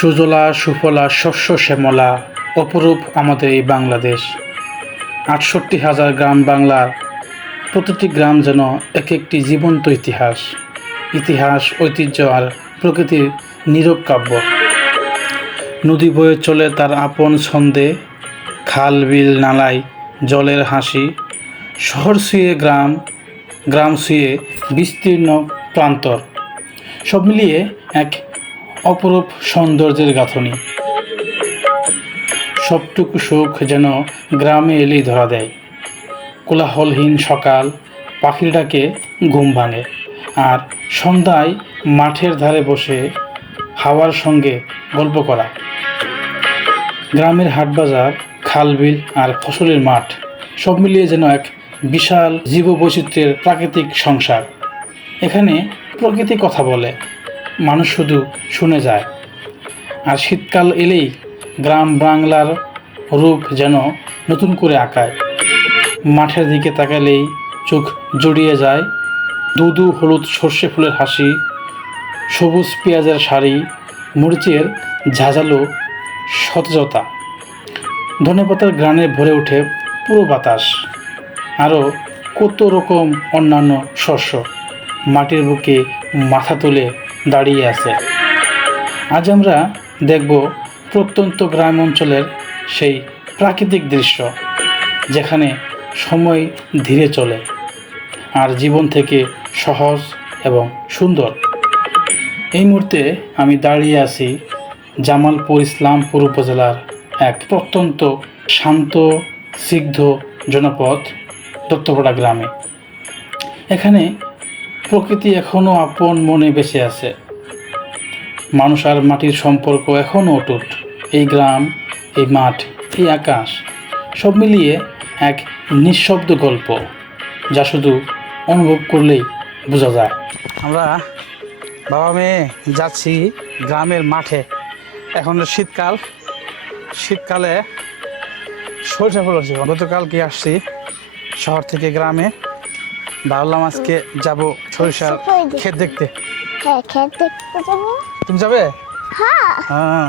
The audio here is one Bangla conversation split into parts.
সুজলা সুফলা শস্য শ্যামলা অপরূপ আমাদের এই বাংলাদেশ। ৬৮,০০০ গ্রাম বাংলার প্রতিটি গ্রাম যেন এক একটি জীবন্ত ইতিহাস, ঐতিহ্য আর প্রকৃতির নীরব কাব্য। নদী বয়ে চলে তার আপন ছন্দে, খাল বিল নালায় জলের হাসি, শহর ছুঁয়ে গ্রাম, গ্রাম ছুঁয়ে বিস্তীর্ণ প্রান্তর, সব মিলিয়ে এক অপরূপ সৌন্দর্যের গাঁথনি। সবটুকু সুখ যেন গ্রামে এলেই ধরা দেয়। কোলাহলহীন সকাল, পাখির ডাকে ঘুম ভাঙে, আর সন্ধ্যায় মাঠের ধারে বসে হাওয়ার সঙ্গে গল্প করা। গ্রামের হাটবাজার, খালবিল আর ফসলের মাঠ সব মিলিয়ে যেন এক বিশাল জীববৈচিত্র্যের প্রাকৃতিক সংসার। এখানে প্রকৃতি কথা বলে, মানুষ শুধু শুনে যায়। আর শীতকাল এলেই গ্রাম বাংলার রূপ যেন নতুন করে আঁকায়। মাঠের দিকে তাকালেই চোখ জড়িয়ে যায়। দুদু হলুদ সর্ষে ফুলের হাসি, সবুজ পেঁয়াজের শাড়ি, মরিচের ঝাঁঝালো সতেজতা, ধনেপাতার ঘ্রাণে ভরে ওঠে পুরো বাতাস। আরও কত রকম অন্যান্য শস্য মাটির বুকে মাথা তুলে দাঁড়িয়ে আছে। আজ আমরা দেখব প্রত্যন্ত গ্রাম অঞ্চলের সেই প্রাকৃতিক দৃশ্য, যেখানে সময় ধীরে চলে আর জীবন থেকে সহজ এবং সুন্দর। এই মুহূর্তে আমি দাঁড়িয়ে আছি জামালপুর ইসলামপুর উপজেলার এক প্রত্যন্ত শান্ত স্নিগ্ধ জনপদ দত্তপাড়া গ্রামে। এখানে প্রকৃতি এখনও আপন মনে বেঁচে আছে। মানুষ আর মাটির সম্পর্ক এখনও অটুট। এই গ্রাম, এই মাঠ, এই আকাশ সব মিলিয়ে এক নিঃশব্দ গল্প, যা শুধু অনুভব করলেই বোঝা যায়। আমরা বাবা মেয়ে যাচ্ছি গ্রামের মাঠে। এখন শীতকালে সরিষা ফুল হচ্ছে। গতকাল কি আসছি শহর থেকে গ্রামে, ভাবলাম আজকে যাবো সরিষার ক্ষেত দেখতে। তুমি যাবে? হ্যাঁ।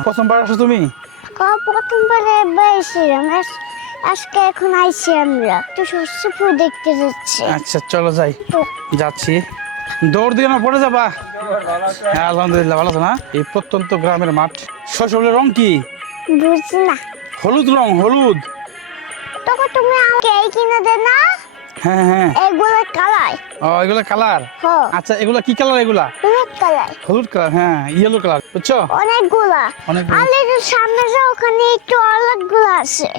প্রথমবার আসো তুমি? প্রথমবার আজকে এখন আইছি, আমরা তো সর্ষে ফুল দেখতে যাচ্ছি। আচ্ছা চলো যাচ্ছি। দৌড় দিয়ে না পড়ে যাবা? হ্যাঁ আলহামদুলিল্লাহ ভালো আছে না? এই প্রত্যন্ত গ্রামের মাঠ। সর্ষে ফুলের রং কি? বুঝছি না। হলুদ রং, হলুদ। তখন তুমি আমাকে এই কিনে দে না? হ্যাঁ হ্যাঁ, এগুলো কালার। ও এগুলা কালার? আচ্ছা এগুলা কি কালার? এগুলা হলুদ কালার। হলুদ কালার, হ্যাঁ ইয়েলো কালার, বুঝছো? অনেকগুলা। আর এই সামনে যে ওখানে একটু আলাদগুলো আছে।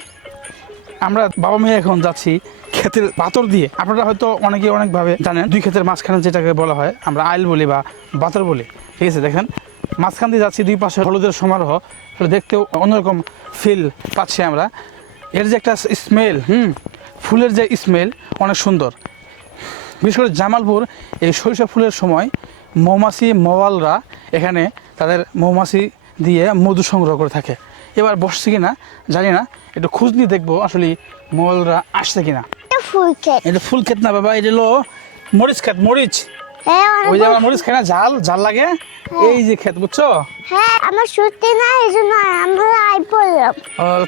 আমরা বাবা মেয়ে এখন যাচ্ছি ক্ষেতের বাতর দিয়ে। আপনারা হয়তো অনেকে অনেকভাবে জানেন, দুই ক্ষেতের মাঝখানে যেটাকে বলা হয় আমরা আইল বলি বা বাতর বলি। ঠিক আছে, দেখেন মাঝখান দিয়ে যাচ্ছি, দুই পাশে হলুদের সমারোহ, দেখতেও অন্যরকম ফিল পাচ্ছি আমরা। এর যে একটা স্মেল, ফুলের যে স্মেল অনেক সুন্দর। বিশেষ করে জামালপুর এই সরিষা ফুলের সময় মৌমাছি মওয়ালরা এখানে তাদের মৌমাছি দিয়ে মধু সংগ্রহ করে থাকে। এবার বসছে কিনা জানি না, একটু খোঁজ নিয়ে দেখবো আসলে মওয়ালরা আসছে কিনা। এটা ফুল ক্ষেত না বাবা, এটা হলো মরিচ ক্ষেত। মরিচ, ওই যে আমার মরিচ খায় না, ঝাল লাগে, এই যে ক্ষেত, বুঝছো? হ্যাঁ, আমার ছুটি নাই, এজন্য আমরা আই পড়লাম।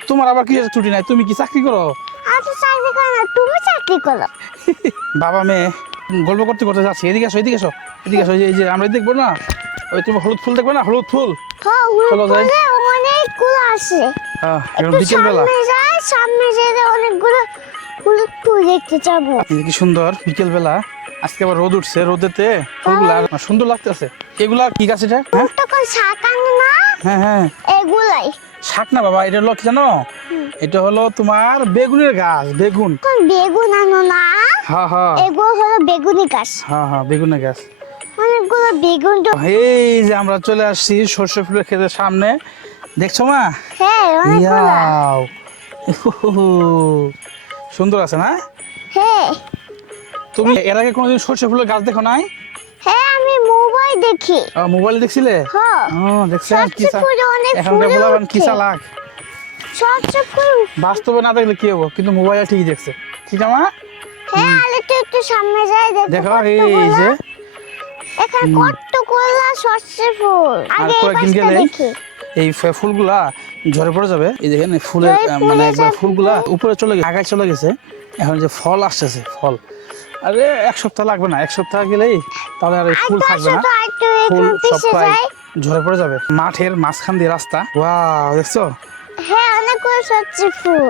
তোমার আবার কি ছুটি নাই? তুমি কি চাকরি করো? আমি চাকরি করি না, তুমি চাকরি করো। বাবা মেয়ে গল্প করতে করতে যাচ্ছি। এদিকে আসো, এদিকে আসো, এদিকে আসো। এই যে আমরা দেখবো না, ওই তুমি হলুদ ফুল দেখবে না, হলুদ ফুল। চলো যাই। অনেকগুলো আছে। বিকেল বেলা সামনে যেতে অনেকগুলো হলুদ ফুল দেখতে যাবো। কি সুন্দর বিকেল বেলা। আজকে আবার রোদ উঠছে, রোদেতে ফুলগুলা সুন্দর লাগতেছে। এগুলা কি গাছ এটা? শাক আনো না? হ্যাঁ হ্যাঁ, এগুলাই শাক না বাবা, এটা হলো কি জানো? এটা হলো তোমার বেগুনের গাছ। বেগুন আনো না? হ্যাঁ হ্যাঁ, এগুলো হলো বেগুনি গাছ। হ্যাঁ হ্যাঁ, বেগুনের গাছ। অনেকগুলো বেগুন। এই যে আমরা চলে আসছি সর্ষে ফুলের ক্ষেতের সামনে, দেখছো মা? হ্যাঁ, অনেকগুলো। সুন্দর আছে না? হ্যাঁ। তুমি এর আগে কোনোদিন সর্ষে ফুলের গাছ দেখো নাই? হ্যাঁ, আমি মোবাইল দেখি। মোবাইল দেখছিলে? হ্যাঁ। দেখছেন কি কি চালাক। সর্ষে ফুল বাস্তবে না দেখলে কি হবো, কিন্তু মোবাইলে ঠিকই দেখছে। ঠিক আছে মা? হ্যাঁ, একটু সামনে যাই দেখো। এই যে এখানে কতগুলো সর্ষে ফুল। আর কয়েকদিন গেলে এই ফুলগুলা ঝরে পড়ে যাবে। এই দেখেন এই ফুলের মানে একবার ফুলগুলা উপরে চলে গেছে, আগায় চলে গেছে। এখন যে ফল আসতেছে, ফল আরে 1 সপ্তাহ লাগবে না, 1 সপ্তাহ গেলেই তাহলে আর এই ফুল থাকবে না, ফুল সব প্রায় ঝরে পড়ে যাবে। মাঠের মাঝখান দিয়ে রাস্তা, ওয়াও দেখছো? হ্যাঁ অনেকগুলো সবজি ফুল।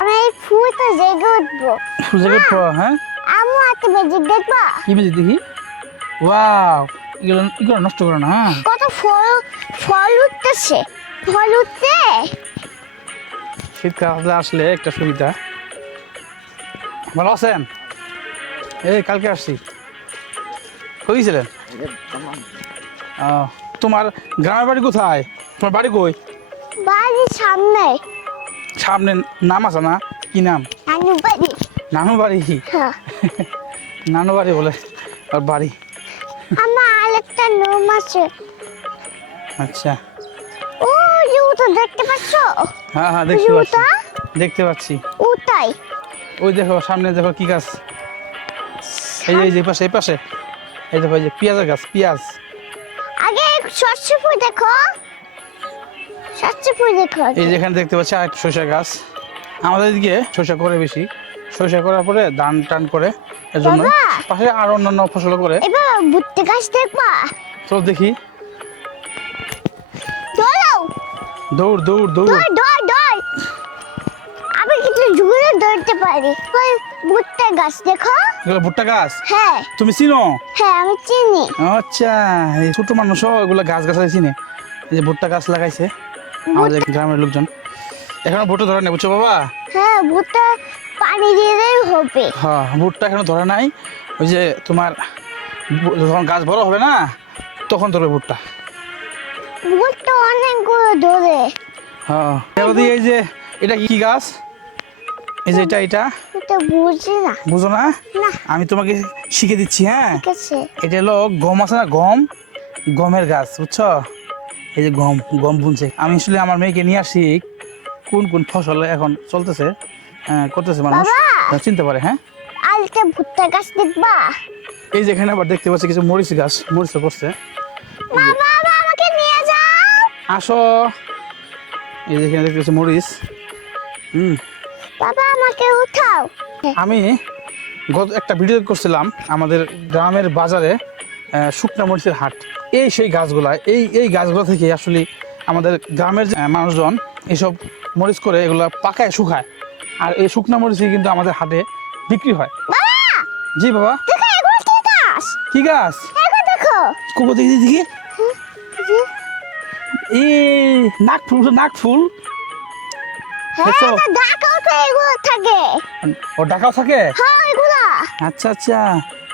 আমি এই ফুলটা জেগে উঠবো। ফুল জেগে উঠবো? হ্যাঁ আমু একটা ম্যাজিক দেখবা? কি মেজি দেখি? ওয়াও, এগুলো নষ্ট করো না। হ্যাঁ কত ফল উঠতেছে, ফল উঠতে। শীতকালে আসলে একটা সুবিধা। ভালো আছেন? এই কালকে আসছি। কই গেছিলেন? তোমার গ্রামের বাড়ি কোথায়? তোমার বাড়ি কই? বাড়ির সামনে। সামনে নাম আছে না? কি নাম? নানু বাড়ি। নানু বাড়ি? হ্যাঁ। নানু বাড়ি বলে আর বাড়ি। আমার আরেকটা নাম আছে। আচ্ছা। ও যে ওটা দেখতে পাচ্ছ? হ্যাঁ হ্যাঁ দেখতে পাচ্ছি, দেখতে পাচ্ছি। ওটাই। ওই দেখো সামনে দেখো কি গাছ? এই যে পাশে, এই পাশে এই দেখো, এই যে পেঁয়াজের গাছ, পেঁয়াজ। আগে সরষে ফুল দেখো, সরষে ফুল দেখো। এই যেখানে দেখতে পাচ্ছি আর একটা সরিষা গাছ। আমাদের এদিকে সরিষা করে বেশি, সরিষা করার পরে ধান টান করে, এর জন্য পাশে আর অন্যান্য ফসল করে। এবার ভুট্টা গাছ দেখবা? তো দেখি, দৌড়াও, দৌড় দৌড় দৌড়। দৌড় দৌড় দৌড়। আমি কিন্তু জুড়ে দৌড়তে পারি। ওই ভুট্টা গাছ দেখো। এগুলো ভুট্টা গাছ? হ্যাঁ তুমি চিনো? হ্যাঁ আমি চিনি। আচ্ছা, এই ছোট মানুষও এগুলো গাছ গাছালি চিনে। এই যে ভুট্টা গাছ লাগাইছে আমাদের গ্রামের লোকজন। এখনো ভুট্টা ধরে নেই, বুঝছো বাবা? হ্যাঁ ভুট্টা পানি দিলেই হবে। হ্যাঁ ভুট্টা এখনো ধরে নাই। ওই যে তোমার যখন গাছ বড় হবে না তখন ধরবে ভুট্টা। ভুট্টা অনেকগুলো ধরে। হ্যাঁ এই যে এটা কি গাছ? এই যে এটা এটা বুঝি না। বুঝো না? না। আমি তোমাকে শিখে দিচ্ছি। হ্যাঁ ঠিক আছে। এটা হলো গম আছে না, গম, গমের গাছ, বুঝছো? এই যে গম, গম বুনছে। আমি আসলে আমার মেয়েকে নিয়ে আসি কোন কোন ফসল এখন চলতেছে, করতেছে মানুষ, চিনতে পারে। হ্যাঁ আর একটা ভুট্টা গাছ দেখবা? এই যে এখানে আবার দেখতে পাচ্ছি কিছু মরিচ গাছ, মরিচ করছে। বাবা আমাকে নিয়ে যাও। আসো, এই যে এখানে দেখতে পাচ্ছি মরিচ। বাবা আমাকে উঠাও। আমি গত একটা ভিডিও করছিলাম আমাদের গ্রামের বাজারে শুকনা মরিচের হাট। এই সেই গাছগুলা, এই গাছগুলো থেকে আসলে আমাদের গ্রামের মানুষজন এইসব মরিচ করে এগুলো পাকায় শুকায়, আর এই শুকনা মরিচই কিন্তু আমাদের হাটে বিক্রি হয়। বাবা জি বাবা। দেখো এগুলো কি গাছ? কি গাছ? এগুলো দেখো। কোকো দেখি দেখি। জি। এই নাক ফুল, নাক ফুল। হ্যাঁ দেখছো? এটা ঢাকাও তো এগুলো থাকে। ও ঢাকাও থাকে? হ্যাঁ এগুলা। আচ্ছা আচ্ছা,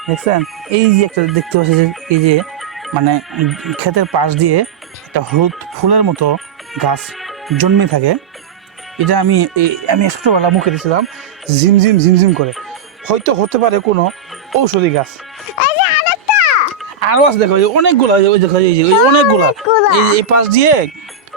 দেখছেন? এই যে একটা দেখতে পাচ্ছি যে এই যে মানে ক্ষেতের পাশ দিয়ে একটা হলুদ ফুলের মতো গাছ জন্মে থাকে। এটা আমি ছোটোবেলা মুখে দিয়েছিলাম, ঝিমঝিম ঝিমঝিম করে। হয়তো হতে পারে কোনো ঔষধি গাছ। এই যে আরেকটা। আরও আছে দেখো, এই অনেকগুলা, ওই দেখো এই যে ওই অনেকগুলা, এই পাশ দিয়ে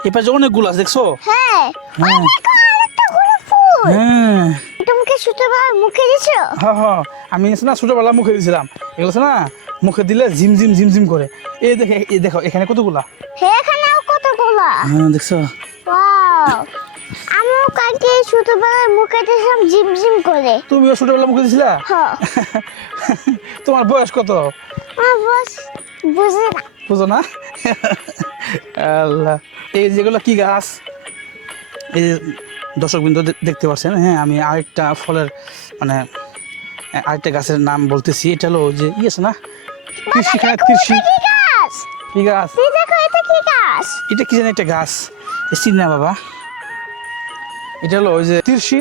এই পাশে অনেকগুলো আছে, দেখছো? হ্যাঁ হ্যাঁ দেখো আরেকটা হলুদ ফুল। হ্যাঁ তোমাকে ছোটবেলা মুখে দিছো? হ্যাঁ হ্যাঁ, আমি না ছোটোবেলা মুখে দিয়েছিলাম এগুলো আছে না, মুখে দিলে ঝিমঝিম ঝিমঝিম করে। এই দেখো এখানে কতগুলা। হ্যাঁ এখানেও কতগুলা। হ্যাঁ দেখছো? ওয়াও, আমিও কালকে ছোটবেলায় মুখে দিয়েছিলাম ঝিমঝিম করে। তুমিও ছোটোবেলা মুখে দিয়েছিলা? হ্যাঁ। তোমার বয়স কত? আমার বস বুঝে না। বুঝো না? আল্লাহ, এই যেগুলো কি গাছ? এই যে দর্শকবৃন্দ দেখতে পাচ্ছেন, হ্যাঁ আমি আরেকটা ফলের মানে আরেকটা গাছের নাম বলতেছি। এটা হলো যে আছে না তিরশি, তিরশি। কি গাছ? কি গাছ? এই দেখো এটা কি গাছ? এটা কি জানি একটা গাছ, চিনি না বাবা। এটা হলো ওই যে তিরশি,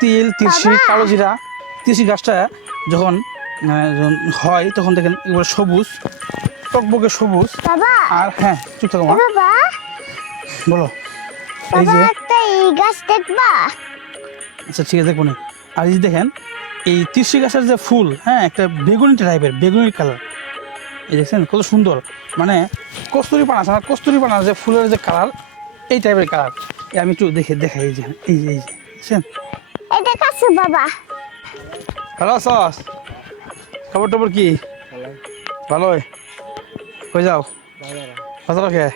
তিল, তিরশি, বাবা। কালো জিরা। তিরশি গাছটা যখন যখন হয় তখন দেখেন এগুলো সবুজ, টকবকে সবুজ। বাবা। আর হ্যাঁ চুপ থাকো মা, বাবা বলো। এই বাবা যে একটা এই গাছ দেখবা? আচ্ছা ঠিক আছে দেখুন। আর এই যে দেখেন এই তিরশি গাছের যে ফুল, হ্যাঁ একটা বেগুনি টাইপের, বেগুনি কালার। এই দেখছেন কত সুন্দর, মানে কস্তুরি পানা আছে না, কস্তুরি পানার যে ফুলের যে কালার, এই টাইপের কালার। আমি একটু দেখাই, এই যে দেখছেন? এটা কাছে বাবা। ভালো আছস? খবর টবর কি? ভালোই। কই যাও? বাজার কে?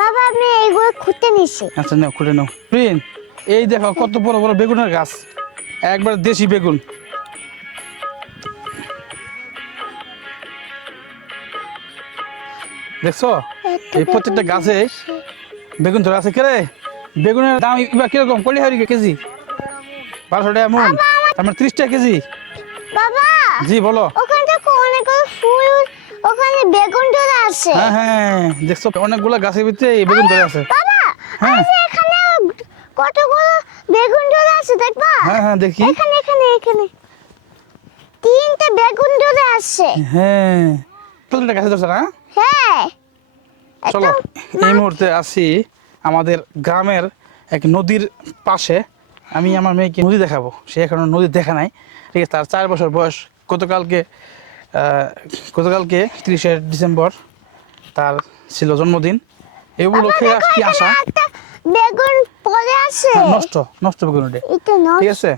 বাবা আমি এইগুলো খুঁটে নিছি। আচ্ছা নাও খুলে নাও প্রিন। এই দেখো কত বড় বড় বেগুনের গাছ, একবার দেশি বেগুন। দেখছো এই প্রত্যেকটা গাছে বেগুন ধরে আছে। কে রে বেগুনের দাম এবার কিরকম কলি হারি কেজি? 1200 টাকা মন, আমার 30 টাকা কেজি। বাবা জি বলো। ওখানে দেখো অনেকগুলো ফুল, ওখানে বেগুন ধরে আছে। হ্যাঁ হ্যাঁ দেখছো অনেকগুলো গাছের ভিতরে এই বেগুন ধরে আছে। বাবা হ্যাঁ এই যে এখানে কতগুলো বেগুন ধরে আছে দেখবা? হ্যাঁ হ্যাঁ দেখি। এখানে এখানে এখানে 3টে বেগুন ধরে আছে। হ্যাঁ প্রত্যেকটা গাছে ধরছে না? হ্যাঁ চলো এই মুহূর্তে আছি আমাদের গ্রামের এক নদীর পাশে। আমি আমার মেয়েকে নদী দেখাবো, সে এখনো নদী দেখা নাই। ঠিক আছে, তার 4 বছর বয়স। গতকালকে 30শে ডিসেম্বর তার ছিল জন্মদিন। এই উপলক্ষে আজকে আসা। একটা বেগুন পড়ে আছে। নষ্ট নষ্ট বেগুন ওটা। এটা নষ্ট। ঠিক আছে,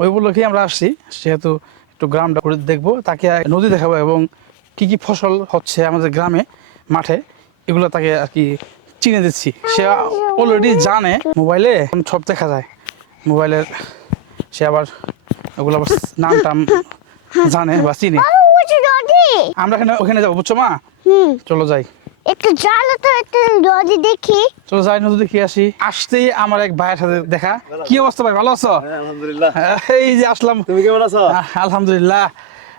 ওই উপলক্ষে আমরা আসছি, সেহেতু একটু গ্রামটা ঘুরে দেখবো, তাকে নদী দেখাবো এবং কি কি ফসল হচ্ছে আমাদের গ্রামে মাঠে এগুলো তাকে আর কি চিনে দিচ্ছি। সে অলরেডি জানে, মোবাইলে সব দেখা যায় মোবাইলের, সে আবার ওগুলো আবার নাম টাম জানে বা চিনে। বাবা ওই যে নদী। আমরা ওখানে যাবো বুঝছো মা? চলো যাই। একটু জালো তো, একটু নদী দেখি। চলো যাই, নদী দেখে আসি। আসতেই আমার এক ভাইয়ের সাথে দেখা। কি অবস্থা ভাই, ভালো আছো? হ্যাঁ, আলহামদুলিল্লাহ। এই যে আসলাম। তুমি কেমন আছো? আলহামদুলিল্লাহ।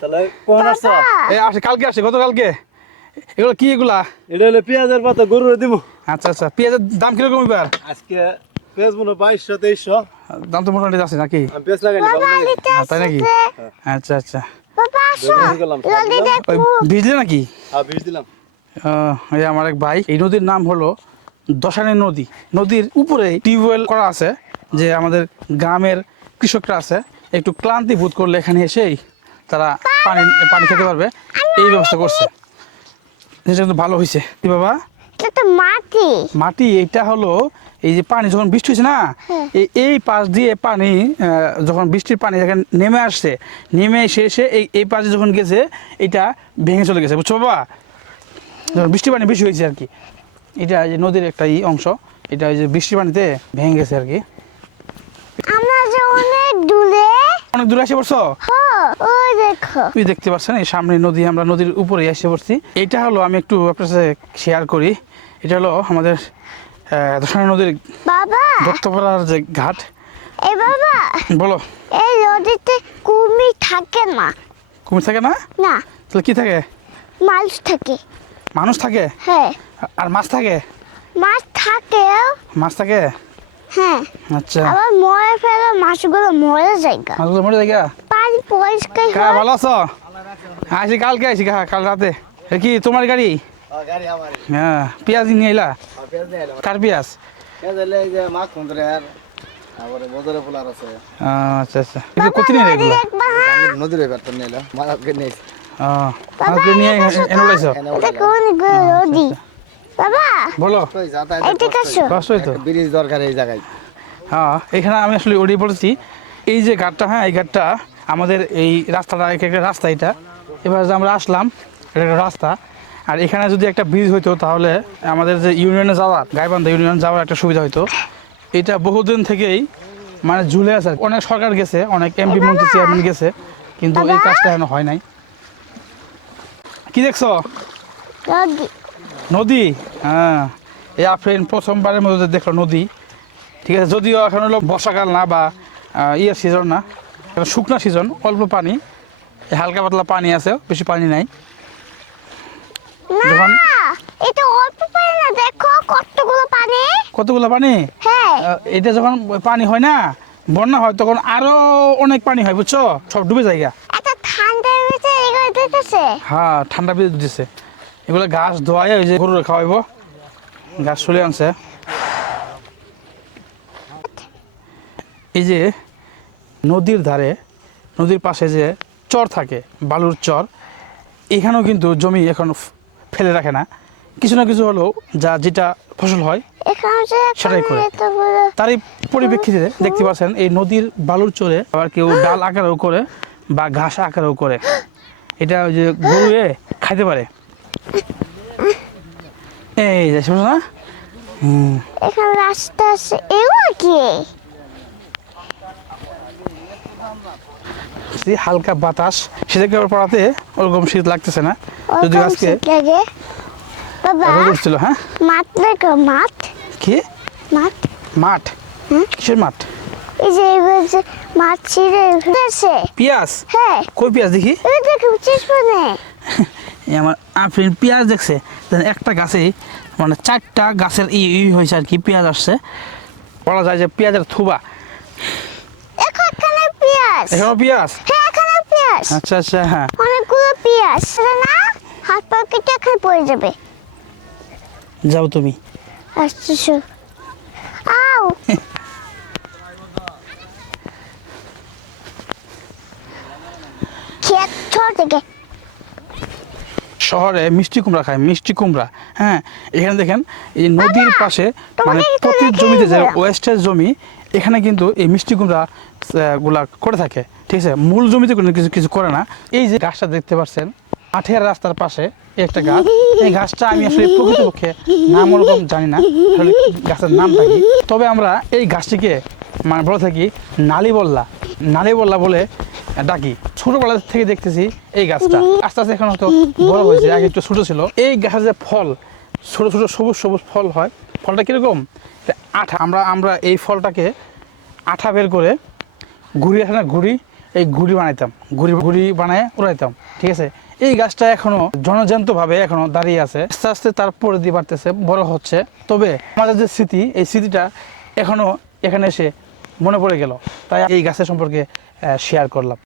তাহলে কখন আসছো? এই আসে কালকে আসে, গতকালকে। এগুলো কি এগুলা? এটা হলো পেঁয়াজের পাতা, গরুরে দিব। আচ্ছা আচ্ছা, পেঁয়াজের দাম কিরকম এবার? আজকে পেঁয়াজ মনে হয় 2200-2300। দাম তো মোটামুটি আছে নাকি? আমি পেঁয়াজ লাগাইনি, ভালো বাবা লাগে। নিতে তাই নাকি? আসছে। আচ্ছা আচ্ছা। বাবা আসো বেগুন করলাম, নদী সাত ওই দেখো। ভিজলে নাকি? হ্যাঁ, বীজ দিলাম। এই আমার এক ভাই, এই নদীর নাম হলো দশানী নদী। নদীর উপরে টিউবওয়েল করা আছে, যে আমাদের গ্রামের কৃষকরা আছে একটু ক্লান্তি বোধ করলে এখানে এসেই তারা পানি খেতে পারবে, এই ব্যবস্থা করছে। যেটা কিন্তু ভালো হয়েছে। কি বাবা? এটা তো মাটি। মাটি, এটা হলো এই যে পানি যখন বৃষ্টি হয়েছে না, এই পাশ দিয়ে পানি যখন বৃষ্টির পানি যখন নেমে আসছে, নেমে এসে এই পাশে যখন গেছে এটা ভেঙে চলে গেছে, বুঝছো বাবা? যখন বৃষ্টি পানি বেশি হয়েছে আর কি, এটা যে নদীর একটা অংশ, এটা ওই যে বৃষ্টির পানিতে ভেঙে গেছে আর কি। আমরা যে অনেক দূরে। অনেক দূরে এসে পড়ছো? ওই দেখো। তুই দেখতে পাচ্ছেন এই সামনে নদী, আমরা নদীর উপরে এসে পড়ছি। এটা হলো, আমি একটু আপনার সাথে শেয়ার করি, এটা হলো আমাদের দশানী নদীর বাবা দত্তপাড়ার যে ঘাট। এই বাবা বলো। এই নদীতে কুমির থাকে না। কুমির থাকে না? না, তাহলে কি থাকে? মাছ থাকে। মানুষ থাকে? হ্যাঁ, আর মাছ থাকে? মাছ থাকে। মাছ থাকে? হ্যাঁ, আচ্ছা, আবার মরে ফেলে মাছগুলো মরে যায় গা। মাছগুলো মরে যায় গা? পানি পরিষ্কার কা হয়। ভালো আছো? আসি কালকে আসি, কাল রাতে। এ কি তোমার গাড়ি? গাড়ি আমারই। হ্যাঁ, পেঁয়াজ নিয়ে এলা? পেঁয়াজ নিয়ে এলাম। কার পেঁয়াজ? পেঁয়াজ হলে এই যে মাছ মন্দিরে আর তারপরে বদরে পোলার আছে। আচ্ছা আচ্ছা, এগুলো কত নিয়ে নদী এগুলো? দেখবা। নদীর ব্যাপারটা নিয়ে এলাম, মাছকে নিয়েছি। মাছগুলো নিয়ে এনে উড়াইছো? এটা কোন নদী? বাবা বলো। কই যাতায়াত এদিকে আসো। কষ্ট হইতো? ব্রিজ দরকার এই জায়গায়। হ্যাঁ, এখানে আমি আসলে ওড়িয়ে পড়েছি। এই যে ঘাটটা, হ্যাঁ এই ঘাটটা আমাদের এই রাস্তাটা, একটা রাস্তা এটা। এবার যে আমরা আসলাম, এটা একটা রাস্তা। আর এখানে যদি একটা ব্রিজ হইতো তাহলে আমাদের যে ইউনিয়নে যাওয়ার, গাইবান্ধা ইউনিয়ন যাওয়ার একটা সুবিধা হইতো। এটা বহুদিন থেকেই মানে ঝুলে আছে। অনেক সরকার গেছে, অনেক এমপি মন্ত্রী চেয়ারম্যান গেছে, কিন্তু এই কাজটা এখনো হয় নাই। কি দেখছো? নদী। নদী? হ্যাঁ, এই আফরিন প্রথমবারের মধ্যে দেখলো নদী। ঠিক আছে, যদিও এখন হলো বর্ষাকাল না বা ইয়ের সিজন না, এটা শুকনা সিজন, অল্প পানি, হালকা পাতলা পানি আছে, বেশি পানি নাই। যখন না, এটা অল্প পানি না, দেখো কতগুলো পানি। কতগুলো পানি, হ্যাঁ, এটা যখন পানি হয় না, বন্যা হয়, তখন আরো অনেক পানি হয়, বুঝছো? সব ডুবে যায়। এটা ঠান্ডার ভিতরে এগুলো দিতেছে। হ্যাঁ, ঠান্ডা বিদ্যুৎ দিচ্ছে। এগুলো ঘাস ধোয়ায় ওই যে গরুরে খাওয়াইব, ঘাস চলে আনছে। এই যে নদীর ধারে, নদীর পাশে যে চর থাকে, বালুর চর, এখানেও কিন্তু জমি এখন ফেলে রাখে না, কিছু না কিছু হলেও যেটা ফসল হয় এখানে যে সেটাই করে। এতগুলো তারই পরিপ্রেক্ষিতে দেখতে পাচ্ছেন এই নদীর বালুর চরে আবার কেউ ডাল আকারেও করে বা ঘাস আকারেও করে। এটা ওই যে গরুয়ে খাইতে পারে। এই যে শুনো না, এখানে রাস্তা আছে এগুলো কি? এই হালকা বাতাস শীতের কাপড় পরাতে ওরকম শীত লাগতেছে না, যদি ওরকম আজকে শীত লাগে বাবা। রোদ উঠছিল। হ্যাঁ মাঠ লাগে মাঠ কি মাঠ মাঠ? কিসের মাঠ? এই যে এগুলো যে মাঠ ছিঁড়ে আছে। পেঁয়াজ? হ্যাঁ কই পেঁয়াজ দেখি? এই দেখো চিসপনে এই আমার আফরিন পেঁয়াজ দেখছে, একটা গাছে মানে 4টা গাছের হয়েছে আর কি, পেঁয়াজ আসছে। বলা যায় যে পেঁয়াজের থুবা। এখানে পেঁয়াজ। এখানে পেঁয়াজ? হ্যাঁ এখানে পেঁয়াজ। আচ্ছা আচ্ছা, হ্যাঁ অনেকগুলো পেঁয়াজ না, হাত পকেটে এখানে পড়ে যাবে। যাও তুমি। আসছো আও খেত ছোট থেকে শহরে মিষ্টি কুমড়া খায়, মিষ্টি কুমড়া। হ্যাঁ এখানে দেখেন এই নদীর পাশে মানে তোমাকে একটু প্রতি দেখিয়ে জমিতে যে দিবো। ওয়েস্টের জমি, এখানে কিন্তু এই মিষ্টি কুমড়া গুলা করে থাকে, ঠিক আছে? মূল জমিতে কোনো কিছু কিছু করে না। এই যে গাছটা দেখতে পাচ্ছেন মাঠের রাস্তার পাশে একটা গাছ, এই গাছটা আমি আসলে প্রকৃতপক্ষে নাম ওরকম জানি না, আসলে গাছের নামটা কি। তবে আমরা এই গাছটিকে মানে বলে থাকি নালিবল্লা, নালিবল্লা বলে ডাকি। ছোটবেলা থেকে দেখতেছি এই গাছটা, আস্তে আস্তে এখন হয়তো বড় হয়েছে, আগে একটু ছোট ছিল। এই গাছের যে ফল, ছোট ছোট সবুজ সবুজ ফল হয়, ফলটা কিরকম আঠা। আমরা এই ফলটাকে আঠা বের করে ঘুড়ি আছে না, ঘুড়ি, এই ঘুড়ি বানাইতাম, ঘুড়ি বানায় উড়াইতাম, ঠিক আছে? এই গাছটা এখনো জনজান্তভাবে এখনো দাঁড়িয়ে আছে, আস্তে আস্তে তার পরে দিয়ে বাড়তেছে, বড় হচ্ছে। তবে আমাদের যে স্মৃতি, এই স্মৃতিটা এখনো এখানে এসে মনে পড়ে গেল, তাই এই গাছের সম্পর্কে শেয়ার করলাম।